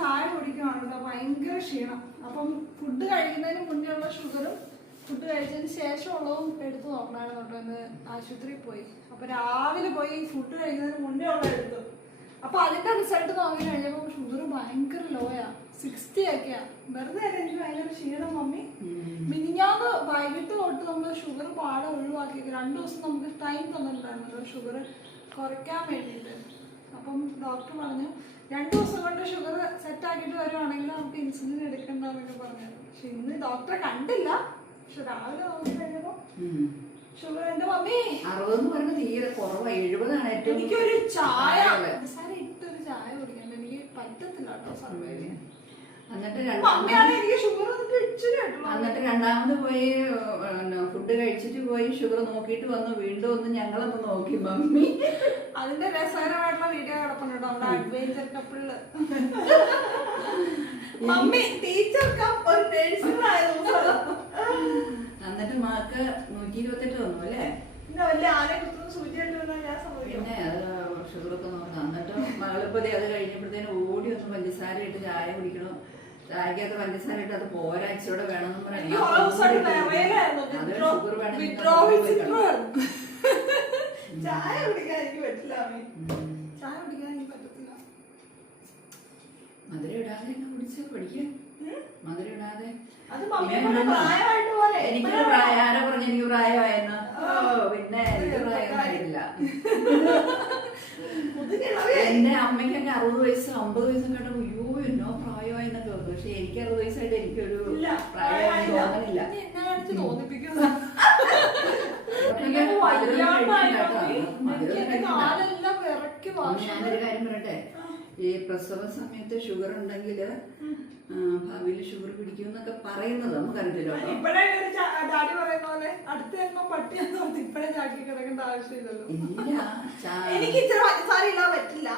ചായ കുടിക്കുകയാണ് കേട്ടോ. ഭയങ്കര ക്ഷീണം. അപ്പം ഫുഡ് കഴിക്കുന്നതിന് മുന്നേ ഉള്ള ഷുഗറും ഫുഡ് കഴിച്ചതിന് ശേഷമുള്ളതും എടുത്തു നോക്കണമായിരുന്നു കേട്ടോ. ഇന്ന് ആശുപത്രിയിൽ പോയി. അപ്പൊ രാവിലെ പോയി ഫുഡ് കഴിക്കുന്നതിന് മുന്നേ ഉള്ള എടുത്തു. അപ്പൊ അതിന്റെ റിസൾട്ട് നോക്കി കഴിഞ്ഞപ്പോൾ ഷുഗർ ഭയങ്കര ലോയാ, 60 ഒക്കെയാ. വെറുതെ എനിക്ക് ഭയങ്കര ക്ഷീണം മമ്മി. മിനിഞ്ഞാന്ന് വൈകിട്ട് തൊട്ട് നമ്മൾ ഷുഗർ പാടെ ഒഴിവാക്കി. 2 ദിവസം നമുക്ക് ടൈം തന്നിട്ടുണ്ടായിരുന്നല്ലോ ഷുഗർ കുറയ്ക്കാൻ വേണ്ടിയിട്ട്. അപ്പം ഡോക്ടർ പറഞ്ഞു 2 ദിവസം കൊണ്ട് ഷുഗർ സെറ്റ് ആക്കിയിട്ട് വരുവാണെങ്കിൽ നമുക്ക് ഇൻസുലിൻ എടുക്കണ്ടെന്നൊക്കെ പറഞ്ഞു. പക്ഷെ ഇന്ന് ഡോക്ടറെ കണ്ടില്ല. പക്ഷെ രാവിലെ നോക്കി കഴിഞ്ഞപ്പോ ഷുഗർ എന്റെ മമ്മി 60 പറയുന്നത് തീരെ കുറവാണ്. 70 എനിക്കൊരു ചായ ഇട്ടൊരു ചായ കുടിക്കാൻ എനിക്ക് പറ്റത്തില്ല കേട്ടോ. സർവൈവ് ചെയ്യാൻ. എന്നിട്ട് രണ്ടാമത് പോയി ഫുഡ് കഴിച്ചിട്ട് പോയി ഷുഗർ നോക്കിയിട്ട് വന്നു. വീണ്ടും ഒന്ന് ഞങ്ങളൊന്ന് നോക്കി മമ്മി. അതിന്റെ രസകരമായിട്ടുള്ള വീഡിയോ കിടപ്പുണ്ട് നമ്മുടെ അഡ്വഞ്ചർ കപ്പിളില്. മമ്മി ടീച്ചർ കം ഒരു എന്നിട്ട് മാർക്ക് 128 വന്നു അല്ലേ. പിന്നെ വലിയ ആരെ കുത്തുന്ന സൂചിയായിട്ട് ഞാൻ പിന്നെ അത് ഷുഗറൊക്കെ നോക്കാം. എന്നിട്ട് മകളിപ്പതി അത് കഴിഞ്ഞപ്പോഴത്തേനും ഓടി ഒന്ന് പഞ്ചസാര ഇട്ട് ചായ കുടിക്കണം. ചായക്കകത്ത് പഞ്ചസാര ഇട്ട് അത് പോരാ, ഇച്ചിരൂടെ വേണമെന്ന് പറഞ്ഞു. അത് ഷുഗർ വേണം. ചായ കുടിക്കാൻ എനിക്ക് പറ്റില്ല. ചായ കുടിക്കാൻ എനിക്ക് പറ്റത്തില്ല. മധുരം ഇടാതെ കുടിച്ച് പഠിക്കാൻ. മധുരം ഇടാതെ എനിക്ക് പ്രായം. ആരാ പറഞ്ഞു എനിക്ക് പ്രായമായെന്ന്? പിന്നെ എനിക്ക് പ്രായമായില്ല. എന്റെ അമ്മയ്ക്കൊക്കെ 60 വയസ്സ് 50 വയസ്സൊക്കെ കണ്ടു അയ്യോ എന്നോ പ്രായമായെന്നൊക്കെ തോന്നുന്നു. പക്ഷെ എനിക്ക് 60 വയസ്സായിട്ട് എനിക്കൊരു പ്രായമായി തോന്നണില്ല. ഞാനൊരു കാര്യം പറയട്ടെ, ഈ പ്രസവ സമയത്ത് ഷുഗർ ഉണ്ടെങ്കിൽ ഭാവിയിൽ ഷുഗർ പിടിക്കും എന്നൊക്കെ പറയുന്നത് നമുക്കറിയില്ലല്ലോ. ഇപ്പഴേ ചാക്കി കിടക്കേണ്ട ആവശ്യമില്ലല്ലോ. ഇല്ല, എനിക്ക് ഇത്ര പഞ്ചസാര ഇടാൻ പറ്റില്ല.